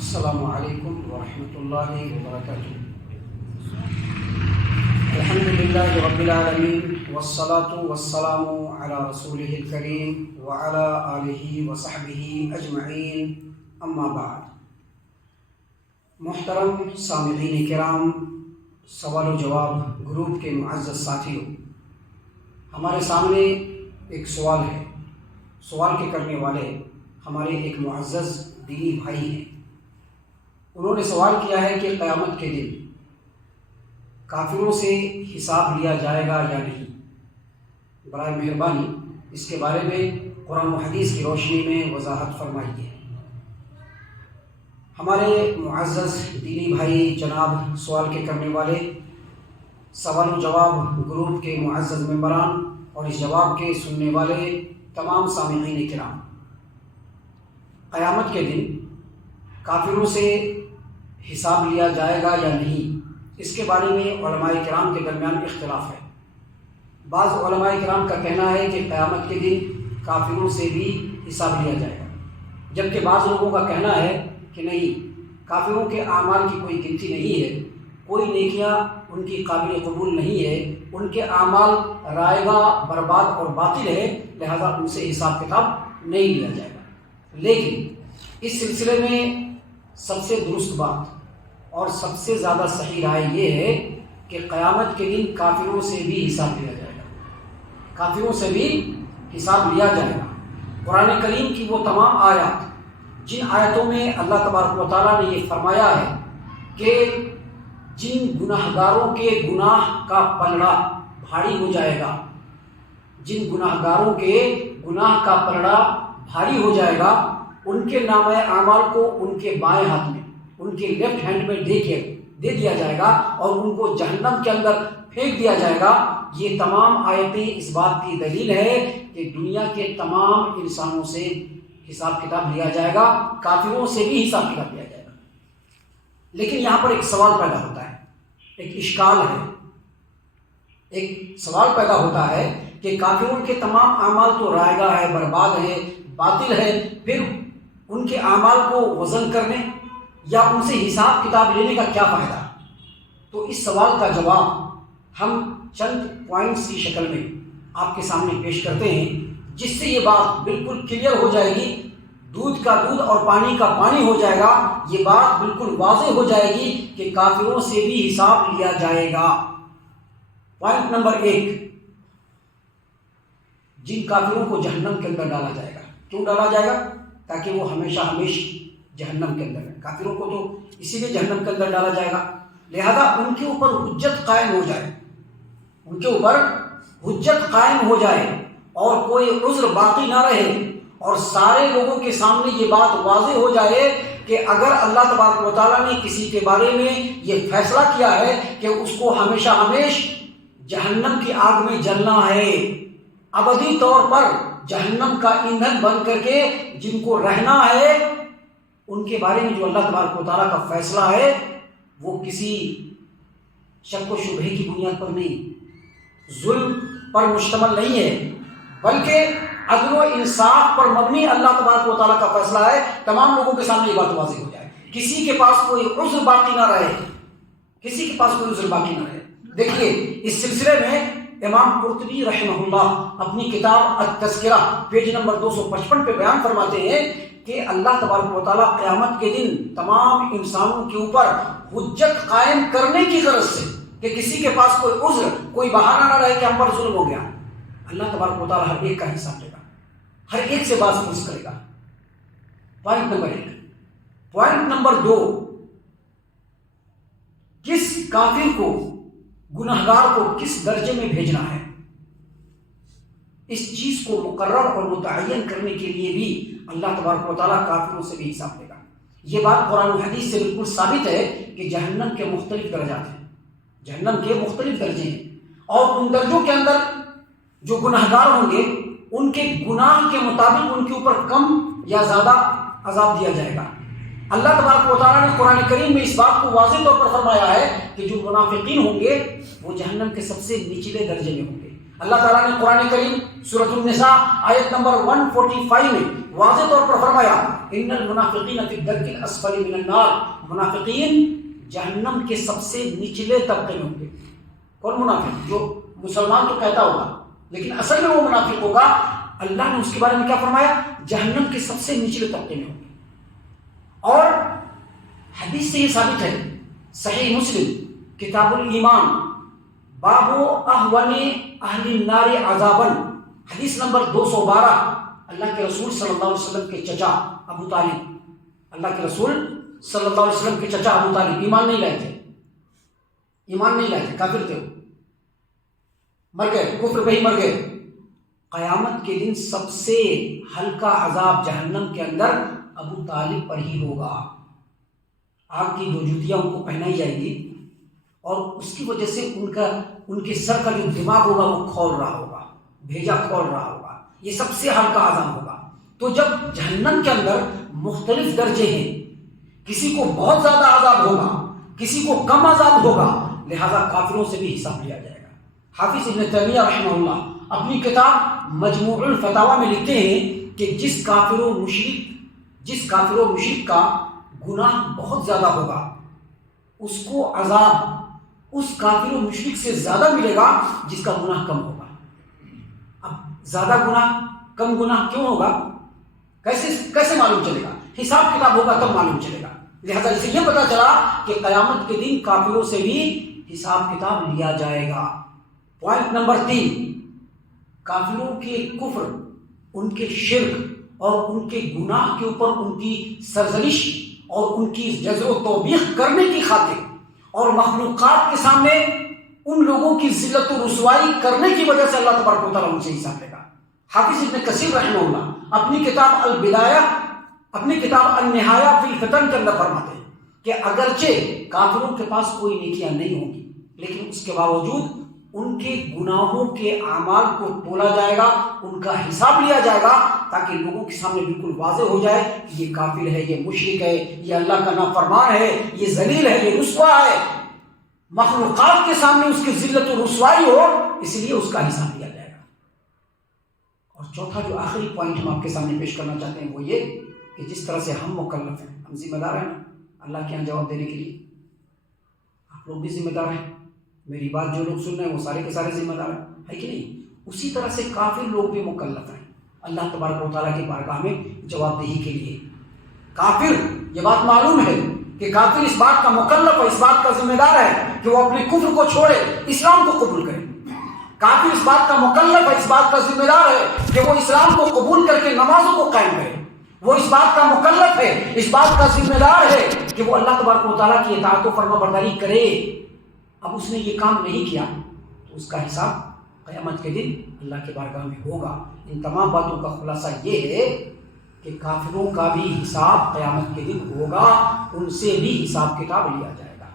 السلام علیکم ورحمۃ اللہ وبرکاتہ۔ الحمد للہ رب العالمین والصلاة والسلام علی رسولہ الکریم وعلی آلہ وصحبہ اجمعین، اما بعد۔ محترم سامعین کرام، سوال و جواب گروپ کے معزز ساتھیوں، ہمارے سامنے ایک سوال ہے۔ سوال کے کرنے والے ہمارے ایک معزز دینی بھائی ہیں۔ انہوں نے سوال کیا ہے کہ قیامت کے دن کافروں سے حساب لیا جائے گا یا نہیں؟ برائے مہربانی اس کے بارے میں قرآن و حدیث کی روشنی میں وضاحت فرمائیے۔ ہمارے معزز دینی بھائی جناب سوال کے کرنے والے، سوال و جواب گروپ کے معزز ممبران اور اس جواب کے سننے والے تمام سامعین کرام، قیامت کے دن کافروں سے حساب لیا جائے گا یا نہیں، اس کے بارے میں علماء کرام کے درمیان اختلاف ہے۔ بعض علماء کرام کا کہنا ہے کہ قیامت کے دن کافروں سے بھی حساب لیا جائے گا، جبکہ بعض لوگوں کا کہنا ہے کہ نہیں، کافروں کے اعمال کی کوئی گنتی نہیں ہے، کوئی نیکیاں ان کی قابل قبول نہیں ہے، ان کے اعمال رائگاں، برباد اور باطل ہے، لہذا ان سے حساب کتاب نہیں لیا جائے گا۔ لیکن اس سلسلے میں سب سے درست بات اور سب سے زیادہ صحیح رائے یہ ہے کہ قیامت کے دن کافروں سے بھی حساب لیا جائے گا، کافروں سے بھی حساب لیا جائے گا۔ قرآن کریم کی وہ تمام آیات جن آیتوں میں اللہ تبارک و تعالیٰ نے یہ فرمایا ہے کہ جن گناہ گاروں کے گناہ کا پلڑا بھاری ہو جائے گا، جن گناہ گاروں کے گناہ کا پلڑا بھاری ہو جائے گا، ان کے نامہ اعمال کو ان کے بائیں ہاتھ میں، ان کے لیفٹ ہینڈ میں دے دیا جائے گا اور ان کو جہنم کے اندر پھینک دیا جائے گا۔ یہ تمام آیتیں اس بات کی دلیل ہے کہ دنیا کے تمام انسانوں سے حساب کتاب لیا جائے گا، کافروں سے بھی حساب کتاب لیا جائے گا۔ لیکن یہاں پر ایک سوال پیدا ہوتا ہے، ایک اشکال ہے، ایک سوال پیدا ہوتا ہے کہ کافروں کے تمام اعمال تو رائگاں ہے، برباد ہے، باطل ہے، پھر ان کے اعمال کو وزن کرنے یا ان سے حساب کتاب لینے کا کیا فائدہ؟ تو اس سوال کا جواب ہم چند پوائنٹس کی شکل میں آپ کے سامنے پیش کرتے ہیں، جس سے یہ بات بالکل کلیئر ہو جائے گی، دودھ کا دودھ اور پانی کا پانی ہو جائے گا، یہ بات بالکل واضح ہو جائے گی کہ کافروں سے بھی حساب لیا جائے گا۔ پوائنٹ نمبر 1، جن کافروں کو جہنم کے اندر ڈالا جائے گا۔ کیوں ڈالا جائے گا؟ تاکہ وہ ہمیشہ جہنم کے اندر ہے۔ کافروں کو تو اسی لیے جہنم کے اندر ڈالا جائے گا، لہذا ان کے اوپر حجت قائم ہو جائے، ان کے اوپر حجت قائم ہو جائے اور کوئی عذر باقی نہ رہے، اور سارے لوگوں کے سامنے یہ بات واضح ہو جائے کہ اگر اللہ تبارک و تعالیٰ نے کسی کے بارے میں یہ فیصلہ کیا ہے کہ اس کو ہمیشہ جہنم کی آگ میں جلنا ہے، ابدی طور پر جہنم کا ایندھن بن کر کے جن کو رہنا ہے، ان کے بارے میں جو اللہ تبارک و تعالیٰ کا فیصلہ ہے وہ کسی شک و شبہے کی بنیاد پر نہیں، ظلم پر مشتمل نہیں ہے، بلکہ عدل و انصاف پر مبنی اللہ تبارک و تعالیٰ کا فیصلہ ہے۔ تمام لوگوں کے سامنے یہ بات واضح ہو جائے، کسی کے پاس کوئی عذر باقی نہ رہے، کسی کے پاس کوئی عذر باقی نہ رہے۔ دیکھیے، اس سلسلے میں امام قرطبی رحمہ اللہ اپنی کتاب التذکرہ پیج نمبر 255 پہ بیان فرماتے ہیں کہ اللہ تبارک و تعالیٰ قیامت کے دن تمام انسانوں کے اوپر حجت قائم کرنے کی غرض سے کہ کسی کے پاس کوئی عذر، کوئی بہانہ نہ رہے کہ ہم پر ظلم ہو گیا، اللہ تبارک و تعالیٰ ہر ایک کا حساب لے گا، ہر ایک سے باز پوچھ کرے گا۔ Point number 1۔ پوائنٹ نمبر 2، کس کافر کو، گنہگار کو کس درجے میں بھیجنا ہے، اس چیز کو مقرر اور متعین کرنے کے لیے بھی اللہ تبارک و تعالیٰ کافروں سے بھی حساب لے گا۔ یہ بات قرآن و حدیث سے بالکل ثابت ہے کہ جہنم کے مختلف درجات ہیں، جہنم کے مختلف درجے ہیں، اور ان درجوں کے اندر جو گنہگار ہوں گے ان کے گناہ کے مطابق ان کے اوپر کم یا زیادہ عذاب دیا جائے گا۔ اللہ تبارک و تعالیٰ نے قرآن کریم میں اس بات کو واضح طور پر فرمایا ہے کہ جو منافقین ہوں گے وہ جہنم کے سب سے نچلے درجے میں ہوں گے۔ اللہ تعالیٰ نے قرآن کریم سورۃ النساء آیت نمبر 145 میں واضح طور پر فرمایا ان المنافقین فی الدرک الاسفل من النار، منافقین جہنم کے سب سے نچلے طبقے میں ہوں گے۔ کون منافق؟ جو مسلمان تو کہتا ہوگا لیکن اصل میں وہ منافق ہوگا، اللہ نے اس کے بارے میں کیا فرمایا؟ جہنم کے سب سے نچلے طبقے میں ہوں گے۔ اور حدیث سے یہ ثابت ہے، صحیح مسلم کتاب الایمان باب احون اہل النار عذابا، حدیث نمبر 212، اللہ کے رسول صلی اللہ علیہ وسلم کے چچا ابو طالب، اللہ کے رسول صلی اللہ علیہ وسلم کے چچا ابو طالب ایمان نہیں لائے تھے، ایمان نہیں لائے تھے، کافر تھے، مر گئے، کفر پہ ہی مر گئے۔ قیامت کے دن سب سے ہلکا عذاب جہنم کے اندر ابو طالب پر ہی ہوگا۔ آگ کی دو جوتیاں ان کو پہنائی جائیں گی اور اس کی وجہ سے ان کے سر کا جو دماغ ہوگا وہ کھول رہا ہوگا، بھیجا کھول رہا ہوگا، یہ سب سے ہلکا عذاب ہوگا۔ تو جب جہنم کے اندر مختلف درجے ہیں، کسی کو بہت زیادہ عذاب ہوگا، کسی کو کم عذاب ہوگا، لہذا کافروں سے بھی حساب لیا جائے گا۔ حافظ ابن تیمیہ رحمہ اللہ اپنی کتاب مجموع الفتاوی میں لکھتے ہیں کہ جس کافر و مشرک کا گناہ بہت زیادہ ہوگا، اس کو عذاب اس کافر و مشرک سے زیادہ ملے گا جس کا گناہ کم ہوگا۔ اب زیادہ گناہ کم گناہ کیوں ہوگا؟ کیسے معلوم چلے گا؟ حساب کتاب ہوگا تب معلوم چلے گا۔ لہذا اسے یہ پتا چلا کہ قیامت کے دن کافروں سے بھی حساب کتاب لیا جائے گا۔ پوائنٹ نمبر 3، کافروں کے کفر، ان کے شرک اور ان کے گناہ کے اوپر ان کی سرزنش اور ان کی جزر و توبیخ کرنے کی خاطر اور مخلوقات کے سامنے ان لوگوں کی ذلت و رسوائی کرنے کی وجہ سے اللہ تبارک و تعالیٰ ان سے حساب لے گا۔ حافظ ابن کثیر رحمہ اللہ اپنی کتاب البدایہ، اپنی کتاب النہایہ فی الفتن کے اندر فرماتے ہیں کہ اگرچہ کافروں کے پاس کوئی نیکیاں نہیں ہوں گی لیکن اس کے باوجود ان کے گناہوں کے اعمال کو تولا جائے گا، ان کا حساب لیا جائے گا تاکہ لوگوں کے سامنے بالکل واضح ہو جائے کہ یہ کافر ہے، یہ مشرک ہے، یہ اللہ کا نافرمان ہے، یہ ذلیل ہے، یہ رسوا ہے۔ مخلوقات کے سامنے اس کی ذلت و رسوائی ہو، اس لیے اس کا حساب لیا جائے گا۔ اور چوتھا جو آخری پوائنٹ ہم آپ کے سامنے پیش کرنا چاہتے ہیں وہ یہ کہ جس طرح سے ہم مکلف ہیں، ہم ذمہ دار ہیں اللہ کے یہاں جواب دینے کے لیے، آپ لوگ بھی ذمہ دار ہیں، میری بات جو لوگ سن رہے ہیں وہ سارے کے سارے ذمہ دار ہیں، ہے کہ نہیں؟ اسی طرح سے کافر لوگ بھی مکلف ہیں اللہ تبارک و تعالیٰ کی بارگاہ میں جواب دہی کے لیے۔ کافر، یہ بات معلوم ہے کہ کافر اس بات کا مکلف ہے، اس بات کا ذمہ دار ہے کہ وہ اپنے کفر کو چھوڑے، اسلام کو قبول کرے۔ کافر اس بات کا مکلف ہے، اس بات کا ذمہ دار ہے کہ وہ اسلام کو قبول کر کے نمازوں کو قائم کرے۔ وہ اس بات کا مکلف ہے، اس بات کا ذمہ دار ہے کہ وہ اللہ تبارک و تعالیٰ کی اطاعت و فرما برداری کرے۔ اب اس نے یہ کام نہیں کیا تو اس کا حساب قیامت کے دن اللہ کے بارگاہ میں ہوگا۔ ان تمام باتوں کا خلاصہ یہ ہے کہ کافروں کا بھی حساب قیامت کے دن ہوگا، ان سے بھی حساب کتاب لیا جائے گا۔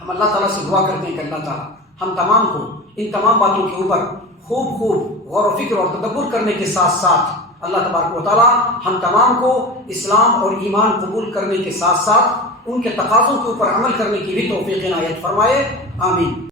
ہم اللہ تعالیٰ سے دعا کرتے ہیں کہ اللہ تعالیٰ ہم تمام کو ان تمام باتوں کے اوپر خوب غور و فکر اور تدبر کرنے کے ساتھ ساتھ اللہ تبارک و تعالیٰ ہم تمام کو اسلام اور ایمان قبول کرنے کے ساتھ ساتھ ان کے تقاضوں کے اوپر عمل کرنے کی بھی توفیق عنایت فرمائے، آمین۔